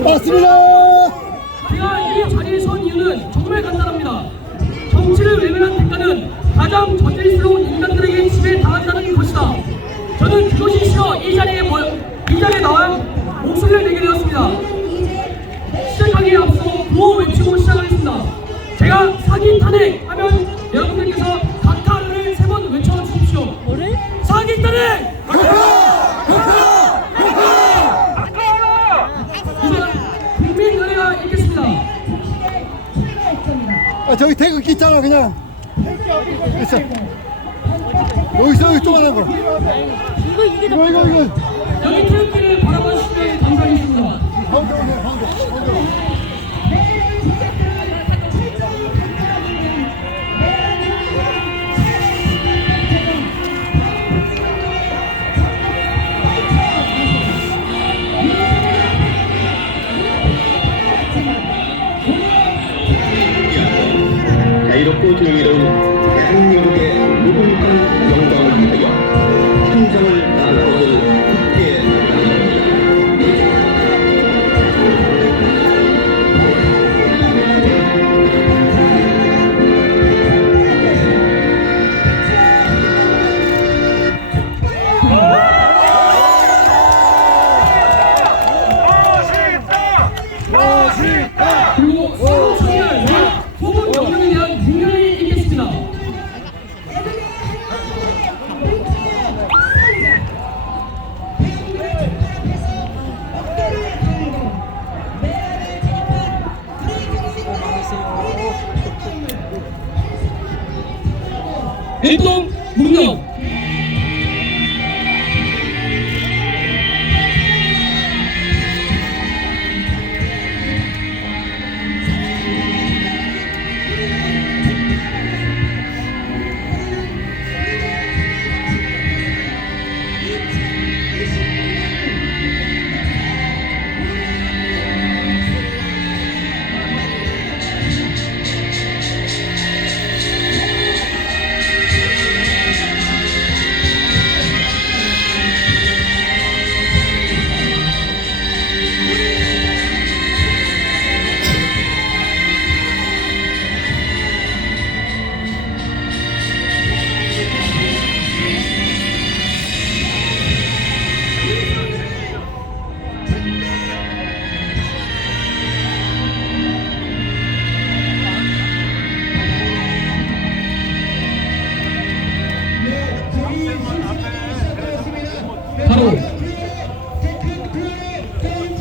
맞습니다. 제가 이 자리에 선 이유는 정말 간단합니다. 정치를 외면한 대가는 가장 저질스러운 인간들에게 지배당한다는 것이다. 저는 그것이 싫어 이 자리에 나와 목소리를 내게 되었습니다. 시작하기에 앞서 구호 외치고 시작하겠습니다. 제가 사기 탄핵 하면 여러분들께서 각하를 3번 외쳐주십시오. 사기 탄핵! 국민 노래가 있겠습니다. 저기 태극기 있잖아 그냥. 있어. 여기 조그만한 거. 이거. 여기 태극기를 바라봐 주시면 감사하겠습니다. 가운데. 자유롭고 정의로운 대한민국의 무궁한 영광을 위하여 충성을 다할 것을 굳게 다짐합니다. 그리고 수호천을 후보 영역에 대한 분명히 있겠습니다. 일동 문명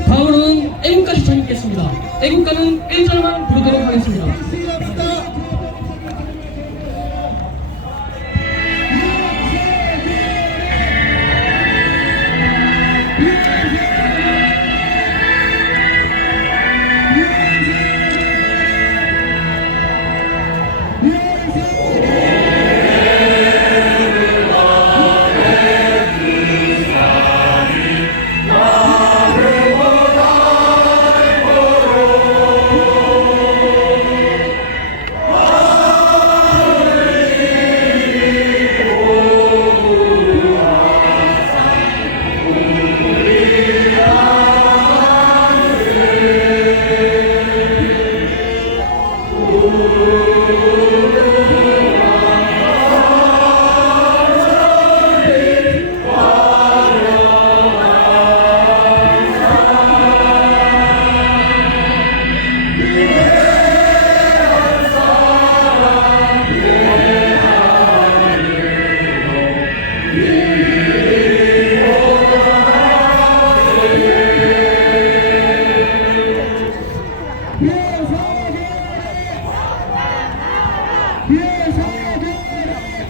다음으로는 애국가 시청 있겠습니다. 애국가는 1절만 부르도록 하겠습니다.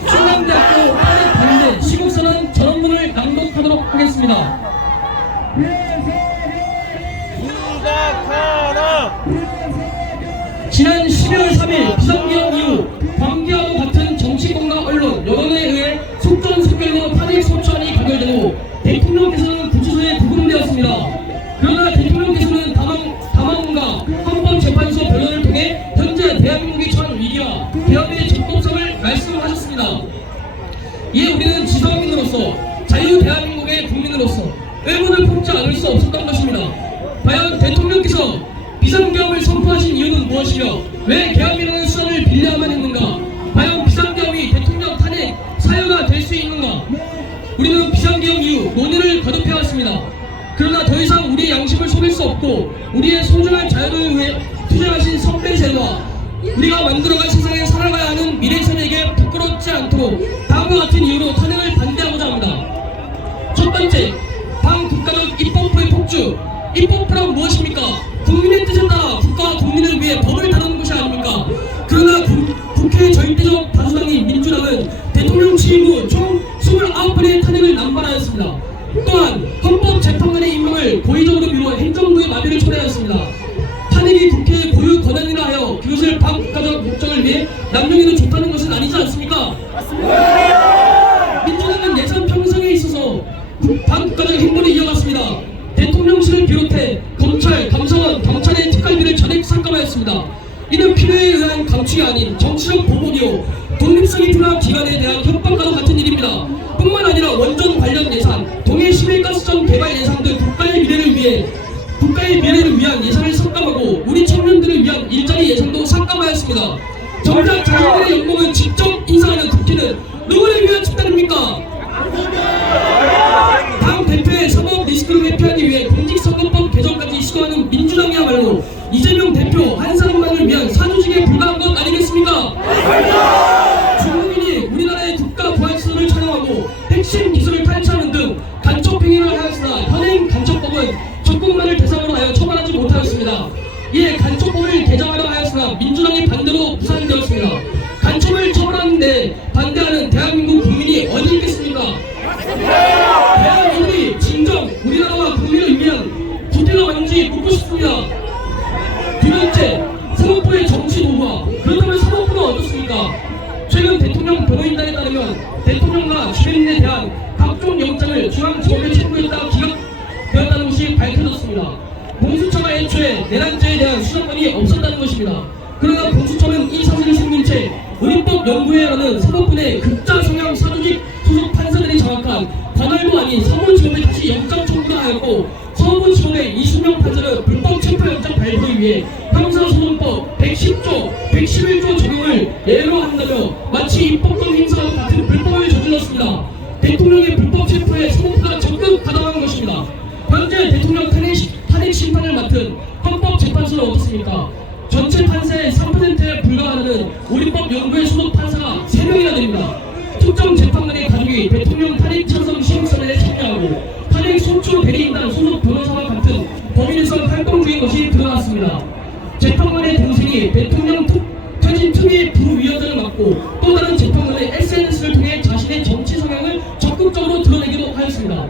충남대학교 탄핵 반대 시국선언 전원문을 낭독하도록 하겠습니다. 지난 12월 3일 비상계엄 이후 광기와도 같은 정치권과 언론, 여론에 의해 속전속결로 탄핵 소추안이 가결되고 대통령께서는 구치소에 구금되었습니다. 그러나 대통령께서는 담화문과 헌법재판소 변론을 통해 현재 대한민국이 처한 위기와 대한민국의 적법성을 말씀하셨습니다. 이에 우리는 지성민으로서 자유 대한민국의 국민으로서 의문을 품지 않을 수 없었던 것입니다. 과연 대통령 이유는 무엇이며 왜 계엄이라는 수단을 빌려야만 했는가? 과연 비상계엄이 대통령 탄핵 사유가 될 수 있는가? 우리는 비상계엄 이후 논의를 거듭해왔습니다. 그러나 더 이상 우리의 양심을 속일 수 없고 우리의 소중한 자유를 위해 투쟁하신 선배 세대와 우리가 만들어갈 세상에 살아가야 하는 미래 세대에게 부끄럽지 않도록 다음과 같은 이유로 탄핵을 반대하고자 합니다. 첫 번째, 반국가적 입법부의 폭주. 입법부란 무엇입니까? 국민의 뜻에 따라 국가와 국민을 위해 법을 다루는 것이 아닙니까? 그러나 국회의 절대적 다수당인 민주당은 대통령 취임 후 총 29번의 탄핵을 남발하였습니다. 또한 헌법재판관의 임명을 고의적으로 미루어 행정부의 마비를 초래하였습니다. 탄핵이 국회의 고유 권한이라 하여 그것을 반국가적 목적을 위해 남용해도 좋다는 것은 아니지 않습니까? 민주당은 예산 편성에 있어서 반국가적 행보를 이어갔습니다. 대통령실을 비롯해 검찰, 감사원, 경찰의 특활비를 전액 삭감하였습니다. 이는 필요에 의한 감축이 아닌 정치적 보복이요 독립성이 필요한 기관에 대한 협박과도 같은 일입니다. 뿐만 아니라 원전 관련 예산, 동해 시밀가스전 개발 예산 등 국가의 미래를 위한 예산을 삭감하고 우리 청년들을 위한 일자리 예산도 삭감하였습니다. 정작 자신들의 연봉을 직접 인상하는 국회는 누구를 위한 집단입니까? 당 대표의 사법 리스크를 회피하기 위해 공직선거법 개정까지 시도하는 민주당이야말로 이재명 대표 한 사람만을 위한 사조직에 불과한 것 아니겠습니까? 중국인이 우리나라의 국가 부활시설을 촬영하고 핵심 기술을 탈취하는 등 간첩 행위를 하였으나 현행 간첩법은 적국만을 대상으로 하여 처벌하지 못하였습니다. 이에 간첩법을 개정하려 하였으나 민주당의 반대로 무산되었습니다. 간첩을 처벌하는데 반대하는 대한민국 국민이 어디 있겠습니까? 대한민국이 진정 우리나라와 국민을 위한 구태가 뭔지 묻고 싶습니다. 두 번째, 사법부의 정치 노후화. 그렇다면 사법부는 어떻습니까? 최근 대통령 변호인단에 따르면 대통령과 주변인에 대한 각종 영장을 중앙지검에 청구했다가 기각되었다는 것이 밝혀졌습니다. 공수처가 애초에 내란죄에 대한 수사권이 없었다는 것입니다. 그러나 공수처는 이 사실을 숨긴 채 의료법연구회라는 사법부 내 극자 성향 사조직 소속 판사들이 장악한 관할도 아닌 서부지검에 다시 영장 청구를 하였고 서부지검의 이수명 판사는 불법 체포영장 발부를 위해 형사소송법 110조, 111조 적용을 예로 한다며 마치 입법권 행사와 같은 불법을 저질렀습니다. 대통령의 불법 체포에 사법부가 적극 가담한 것입니다. 현재 대통령 탄핵 심판을 맡은 헌법재판소는 어떻습니까? 전체 판사의 3%에 불과하는 우리법 연구회 소속 판사가 3명이나 됩니다. 특정 재판관의 가족이 대통령 탄핵 찬성 심사에 참여하고 탄핵 소추 대리인단 소속 변호사와 같은 법인에서 활동 중인 것이 드러났습니다. 재판관의 동생이 대통령 퇴진 특위 부위원장을 맡고 또 다른 재판관의 SNS를 통해 자신의 정치 성향을 적극적으로 드러내기도 하였습니다.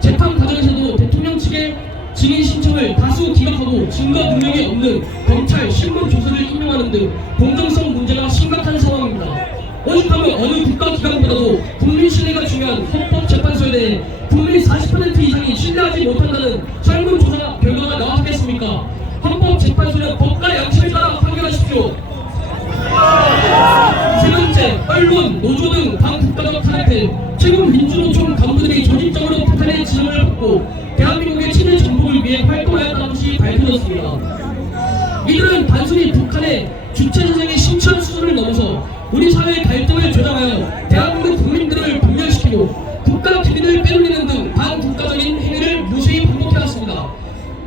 재판 과정에서도 대통령 측의 증인 신청을 다수 기각하고 증거 능력이 없는 검찰 신문 조서를 인용하는 등 공정성 문제가 심각한 상황입니다. 오죽하면 어느 국가기관보다도 국민 신뢰가 중요한 헌법재판소에 대해 국민 40% 이상이 신뢰하지 못한다는 설문조사 결과가 나왔겠습니까? 헌법재판소는 법과 양심에 따라 판결하십시오. 세 번째, 언론, 노조 등 반국가적 탄핵. 최근 민주노총 간부들이 조직적으로 탄핵 지령을 받고 대한민국의 친일 정복을 위해 활동하였다는 것이 밝혀졌습니다. 이들은 단순히 북한의 주체사상의 심취한 수준을 넘어서 우리 사회의 갈등을 조장하여 대한민국 국민들을 분열시키고 국가 기밀을 빼돌리는 등 반국가적인 행위를 무수히 반복해왔습니다.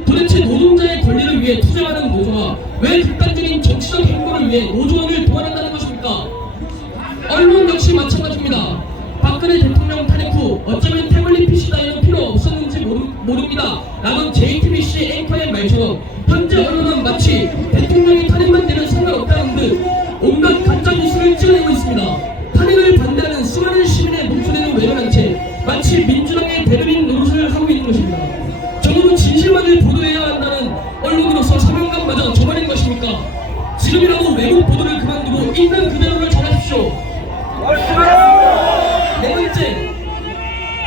도대체 노동자의 권리를 위해 투쟁하는 노조가 왜 극단적인 정치적 행보를 위해 노조원을 동원한다는 것입니까? 언론 역시 마찬가지입니다. 박근혜 대통령 탄핵 후 어쩌면 태블릿 PC 따위는 필요 없었는지 모릅니다 라는 JTBC 앵커의 말처럼 현재 언론은 마치 대통령이 탄핵만 되면 상관없다는 듯 온갖 가짜뉴스를 찍어내고 있습니다. 탄핵을 반대하는 수많은 시민의 목소리는 외면한 채 마치 민주당의 대변인 노릇을 하고 있는 것입니다. 적어도 진실만을 보도해야 한다는 언론으로서 사명감마저 저버린 것입니까? 지금이라도 외국 보도를 그만두고 있는 그대로를 전하십시오. 네 번째,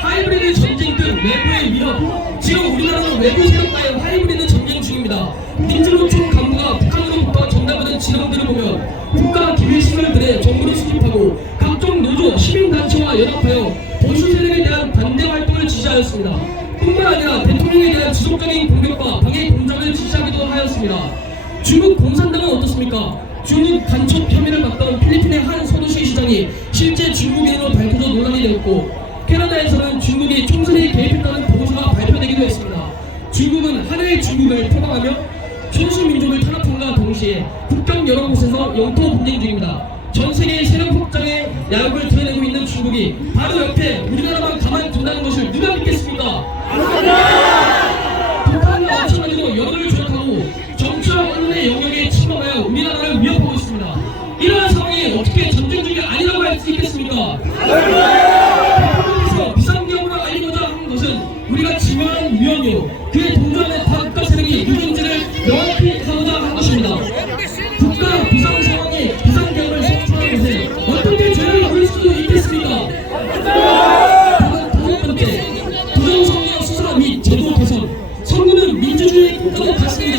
하이브리드 전쟁 등 외부의 위협. 지금 우리나라는 외부 세력과의 하이브리드 전쟁 중입니다. 민주노총 간부가 북한으로부터 전달받은 지령들을 보면 국가 기밀시설을 들여 정보를 수집하고 각종 노조, 시민단체와 연합하여 보수 세력에 대한 반대 활동을 지시하였습니다. 뿐만 아니라 대통령에 대한 지속적인 공격과 방해 공작을 지시하기도 하였습니다. 중국 공산당은 어떻습니까? 중국 간첩 혐의를 받던 필리핀의 한 서도시 시장이 실제 중국인으로 밝혀져 논란이 되었고, 캐나다에서는 중국이 총선에 개입했다는 보고서가 발표되기도 했습니다. 중국은 하나의 중국을 표방하며 소수민족을 탄압함과 동시에 국경 여러 곳에서 영토 분쟁 중입니다. 전 세계 세력 확장의 야욕을 드러내고 있는 중국이 바로 옆에 우리나라만 가만둔다는 것을 누가 믿겠습니까? 북한과 마찬가지로 영어를 조작하고 정치와 언론의 영역에 침범하여 우리나라를 위협하고 있습니다. 이러한 상황에 어떻게 전쟁 중이 아니라고 할 수 있겠습니까? 대통령께서 비상경으로 알리고자 하는 것은 우리가 지명한 위험이요, 그에 동조하는 국가 세력이 누군지를 명확히 하고자 한 것입니다. 국가 비상 상황에 비상경을 선포하는 것에 어떻게 죄를 물을 수 있겠습니까? 다섯 번째, 부정선거 수사 및 제도 개선. 선거는 민주주의의 국가로 같습니다.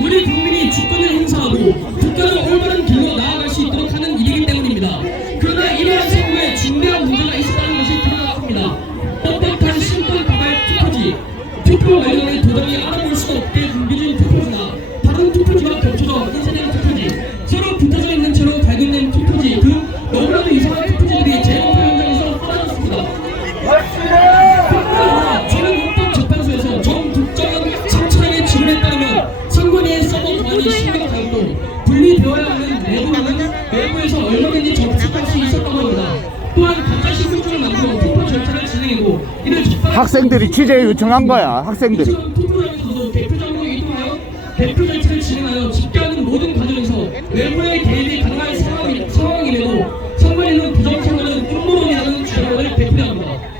우리 국민이 주권을 행사하고 국가를 올바른 길로 나아갈 수 있도록 하는 일이기 때문입니다. 그러나 이러한 선거에 중대한 문제가 있었다는 것이 드러났습니다. 떳떳한 신분 가발 투표지, 투표 관련해 도저히 알아볼 수 없게 굶겨진 투표지나 다른 투표지와 겹쳐져 인쇄된 투표지, 서로 붙어져 있는 채로 발견된 투표지 등 너무나도 이상한 투표지들이 재검표 현장에서 쏟아졌습니다. 최근 헌법재판소에서 정국정은 상처에게 지불했다면 선관위의 서버 보안이 신경 가용도 분리되어야 하는 내부는 외부에서 얼마든지 접촉할 수 있었다고 합니다. 또한 가짜 신분증을 만들어 투표 절차를 진행하고 이를 학생들이 취재 요청한 거야. 학생들이. 투표장에서도 대표장으로 이동하여 대표 절차를 진행하여 집계하는 모든 과정에서 외부의 개입이 가능한 상황임에도 선관위는 부정선거는 음모론이라는 주장을 되풀이합니다.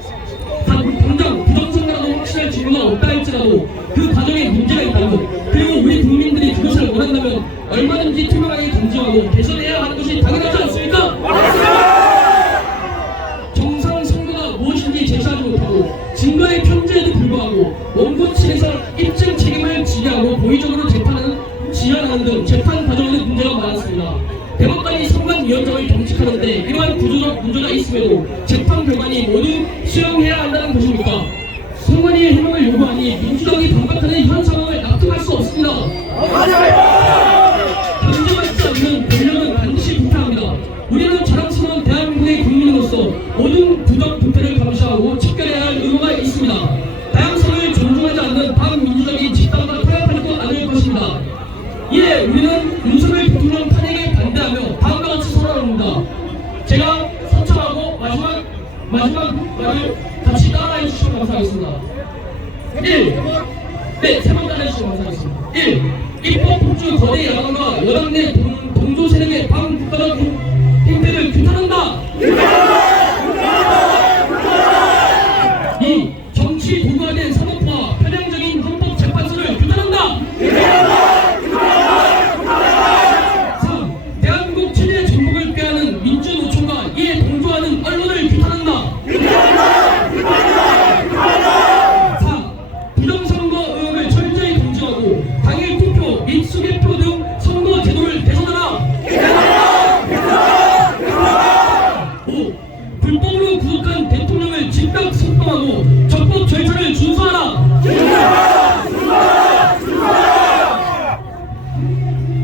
당장 부정선거라도 확실할 증거가 없다 할지라도 그 과정에 문제가 있다면, 그리고 우리 국민들이 그것을 원한다면 얼마든지 투명하게 검증하고 개선해야 하는 것이 당연하지 않습니까? 정상 선거가 무엇인지 제시하지 못하고 증거의 편제에도 불구하고 원고측에서 입증 책임을 지배하고 고의적으로 재판을 지연하는 등 재판 과정에는 문제가 많았습니다. 대법관이 선관위원장을 경직하는데 이러한 구조적 문제가 있음에도 재판 결과니 모두 수용해야 한다는 것입니까? 선관위의 해명을 요구하니 민주당이 반박하는 현 상황을 납득할 수 없습니다. 강제받지 않는 권력은 반드시 부패합니다. 우리는 자랑스러운 대한민국의 국민으로서 모든 부정 부패를 감시하고 척결해야 할 의무가 있습니다. 다양성을 존중하지 않는 반민주적인 집단과 타협하지도 않을 것입니다. 이에 우리는 윤석열 대통령 탄핵에 반대하며 다음과 같이 선언합니다. 제가 선창하고 마지막 말을 같이 따라해 주시면 감사하겠습니다. 1. 네, 세 번 따라해 주시면 감사하겠습니다. 1. 입법 폭주 거대 야당과 여당 내 동조 세력의 반국가적 행태를 규탄한다. 2. 정치 도구화된 사법부와 편향적인 헌법재판소를 규탄한다. 3. 대한민국 최대 전복을 꾀하는 민주노총과 이에 동조하는 언론을 규탄한다. 4. 부정선거 의혹을 철저히 검증하고 당일 투표 및 수개표 등 선거 제도를 개선하라. 5. 불법으로 구속한 대통령을 즉각 석방하고 적법 절차를 준수하라.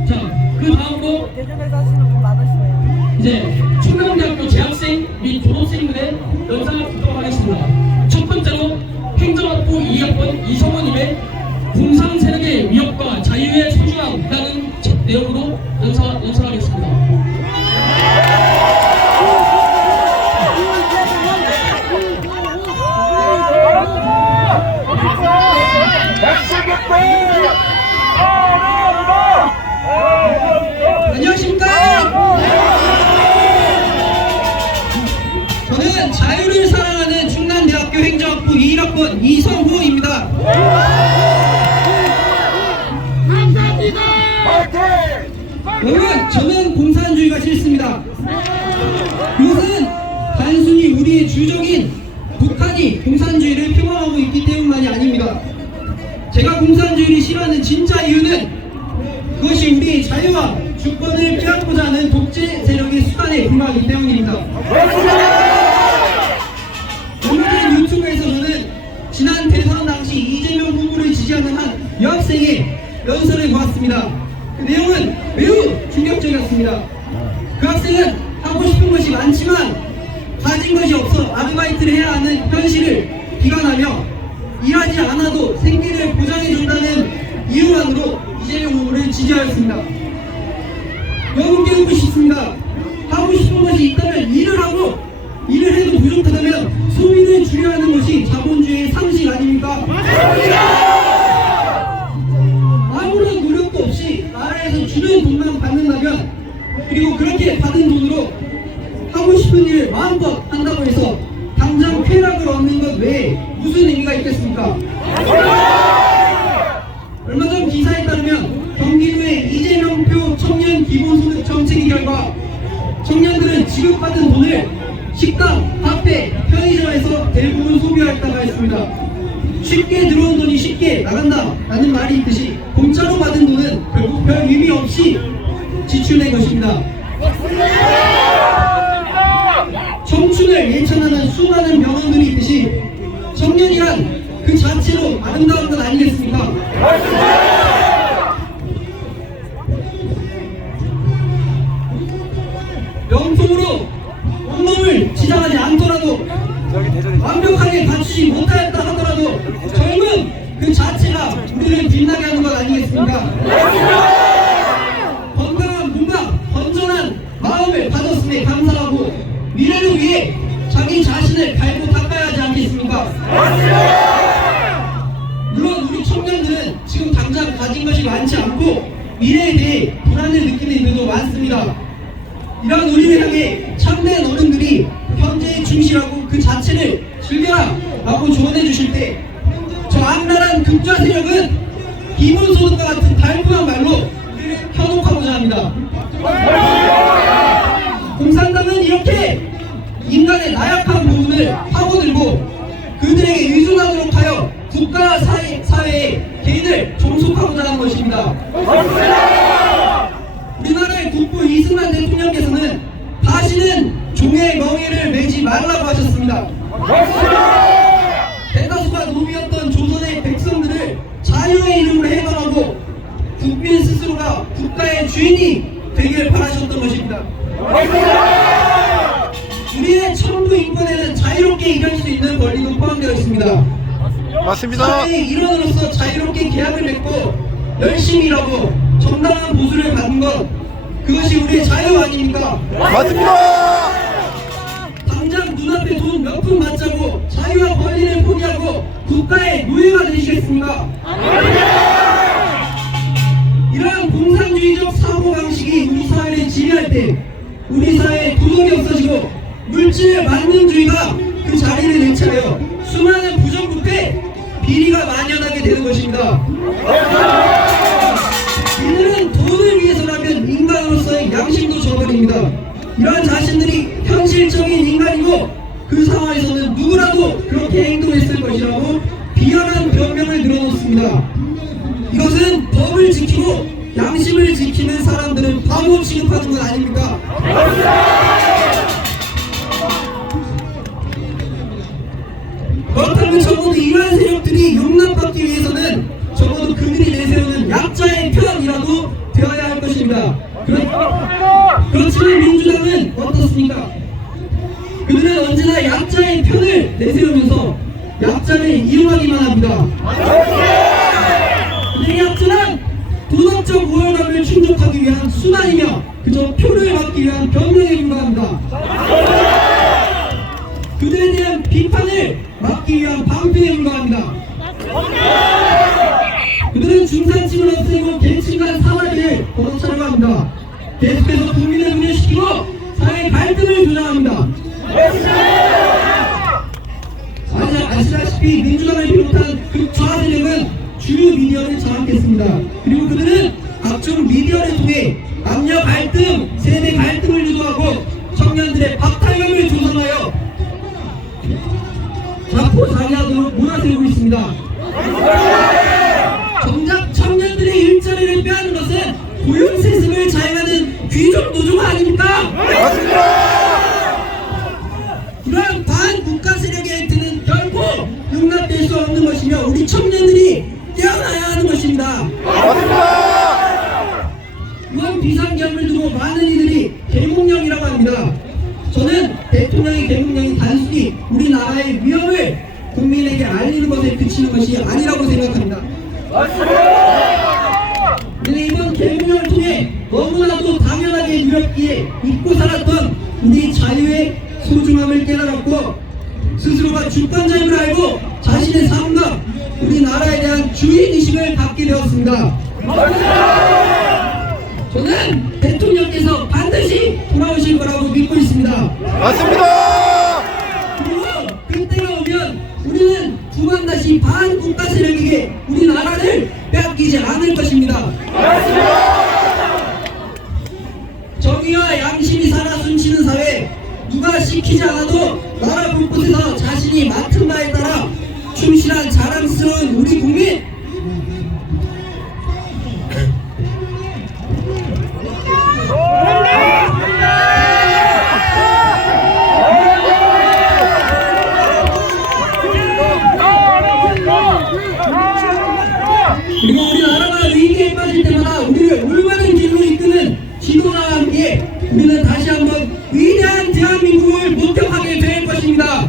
자, 그 다음으로 대전에서 하시는 분 많으시네요. 이제 충남대학교 재학생 및 졸업생들의 영상을 보도록 하겠습니다. 첫 번째로 행정학부 2학번 이성원님의 공상 세력의 위협과 자유의 소중함이라는 내용으로 연설하겠습니다. 안녕하십니까? 저는 자유를 사랑하는 충남대학교 행정학부 21학번 이성호입니다. 여러분, 저는 공산주의가 싫습니다. 이것은 단순히 우리의 주적인 북한이 공산주의를 표방하고 있기 때문만이 아닙니다. 제가 공산주의를 싫어하는 진짜 이유는 그것이 우리의 자유와 주권을 빼앗고자 하는 독재 세력의 수단에 불과하기 때문입니다. 오늘은 유튜브에서 저는 지난 대선 당시 이재명 후보를 지지하는 한 여학생의 연설을 보았습니다. 그 내용은 매우 충격적이었습니다. 그 학생은 하고 싶은 것이 많지만 가진 것이 없어 아르바이트를 해야 하는 현실을 비관하며 일하지 않아도 생계를 보장해준다는 이유만으로 이재명 후보를 지지하였습니다. 여러분께 묻고 싶습니다. 하고 싶은 것이 있다면 일을 하고, 일을 해도 부족하다면 소비를 줄여야 하는 것이 자본주의의 상식 아닙니까? 아무런 노력도 없이 나라에서 주는 돈만 받는다면, 그리고 그렇게 받은 돈으로 하고 싶은 일을 마음껏 한다고 해서 당장 쾌락을 얻는 것 외에 무슨 의미가 있겠습니까? 얼마 전 기사에 따르면 경기도의 이재명표 청년 기본소득 정책의 결과 청년들은 지급받은 돈을 식당, 카페, 편의점에서 대부분 소비하였다고 했습니다. 쉽게 들어온 돈이 쉽게 나간다 라는 말이 있듯이 공짜로 받은 돈은 결국 별 의미 없이 지출된 것입니다. 청춘을 예찬하는 수많은 명언들이 있듯이 청년이란 그 자체로 아름다운 것 아니겠습니까? 명품으로 온몸을 지장하지 않더라도 완벽하게 갖추지 못하였다 하더라도 젊은 그 자체가 우리를 빛나게 하는 것 아니겠습니까? 건강한 몸과 건전한 마음을 가졌음에 감사하고 미래를 위해 자기 자신을 갈고 닦아야 하지 않겠습니까? 물론 우리 청년들은 지금 당장 가진 것이 많지 않고 미래에 대해 불안을 느끼는 이들도 많습니다. 이런 우리를 향해 참된 어른들이 현재에 충실하고 그 자체를 즐겨라 라고 조언해 주실 때 저 악랄한 극좌 세력은 기본소득과 같은 달콤한 말로 우리를 현혹하고자 합니다. 공산당은 이렇게 인간의 나약한 부분을 파고들고 그들에게 의존하도록 하여 국가 사회의 개인을 종속하고자 하는 것입니다. 우리나라의 국부 이승만 대통령께서는 다시는 종의 멍에를 매지 말라고 하셨습니다. 대다수가 노비였던 조선의 백성들을 자유의 이름으로 해방하고 국민 스스로가 국가의 주인이 되기를 바라셨던 것입니다. 우리의 천부 인권에는 자유롭게 일할 수 있는 권리도 포함되어 있습니다. 맞습니다. 사회의 일원으로서 자유롭게 계약을 맺고 열심히 일하고 정당한 보수를 받는 것, 그것이 우리의 자유 아닙니까? 맞습니다. 당장 눈앞에 돈 몇 푼 받자고 자유와 권리를 포기하고 국가의 노예가 되시겠습니까? 이러한 공산주의적 사고방식이 우리 사회를 지배할 때 우리 사회에 도덕이 없어지고 물질 만능주의가 그 자리를 내차려 수많은 부정부패, 비리가 만연하게 되는 것입니다. 이들은 돈을 위해서라면 인간으로서의 양심도 저버립니다. 이러한 자신들이 현실적인 인간이고 그 상황에서는 누구라도 그렇게 행동했을 것이라고 비열한 변명을 늘어놓습니다. 이것은 법을 지키고 양심을 지키는 사람들은 바보 취급하는 건 아닙니까? 그렇다면 적어도 이러한 세력들이 용납받기 위해서는 적어도 그들이 내세우는 약자의 편이라도 되어야 할 것입니다. 그렇지만 민주당은 어떻습니까? 그들은 언제나 약자의 편을 내세우면서 약자를 이용하기만 합니다. 그들의 약자는 도덕적 우월감을 충족하기 위한 수단이며 그저 표를 받기 위한 변명에 불과합니다. 그들에 대한 비판을 막기 위한 방패에 불과합니다. 그들은 중산층을 없애고 계층 간 사다리를 걷어차려고 합니다. 계속해서 국민을 분열시키고 사회 갈등을 조장합니다. 아시다시피 민주당을 비롯한 극좌 세력은 주요 미디어를 장악했습니다. 그리고 그들은 각종 미디어를 통해 남녀 갈등, 세대 갈등을 유도하고 청년들의 박탈감을 조성하여 자포자기하도록 몰아세우고 있습니다. 정작 청년들의 일자리를 빼앗는 것은 고용세습을 자행하는 귀족 노조가 아닙니까? 맞습니다. 이러한 반국가 세력의 행태는 결코 용납될 수 없는 것이며 우리 청년들이 깨어나야 하는 것입니다. 맞습니다. 대통령의 계명령이 단순히 우리나라의 위협을 국민에게 알리는 것에 그치는 것이 아니라고 생각합니다. 우리는 이번 계명령을 통해 너무나도 당연하게 누렸기에 잊고 살았던 우리 자유의 소중함을 깨달았고 스스로가 주권자임을 알고 자신의 삶과 우리나라에 대한 주인의식을 갖게 되었습니다. 저는 대통령께서 반드시 돌아오실 거라고 믿고 있습니다. 맞습니다. 그리고 그때가 오면 우리는 두 번 다시 반국가 세력에게 우리나라를 빼앗기지 않을 것입니다. 정의와 양심이 살아 숨쉬는 사회, 누가 시키지 않아도 나라 곳곳에서 자신이 맡은 바에 따라 충실한 자랑스러운 우리 국민, 그리고 우리나라가 위기에 빠질 때마다 우리를 올바른 길로 이끄는 지도자와 함께 우리는 다시 한번 위대한 대한민국을 목격하게 될 것입니다.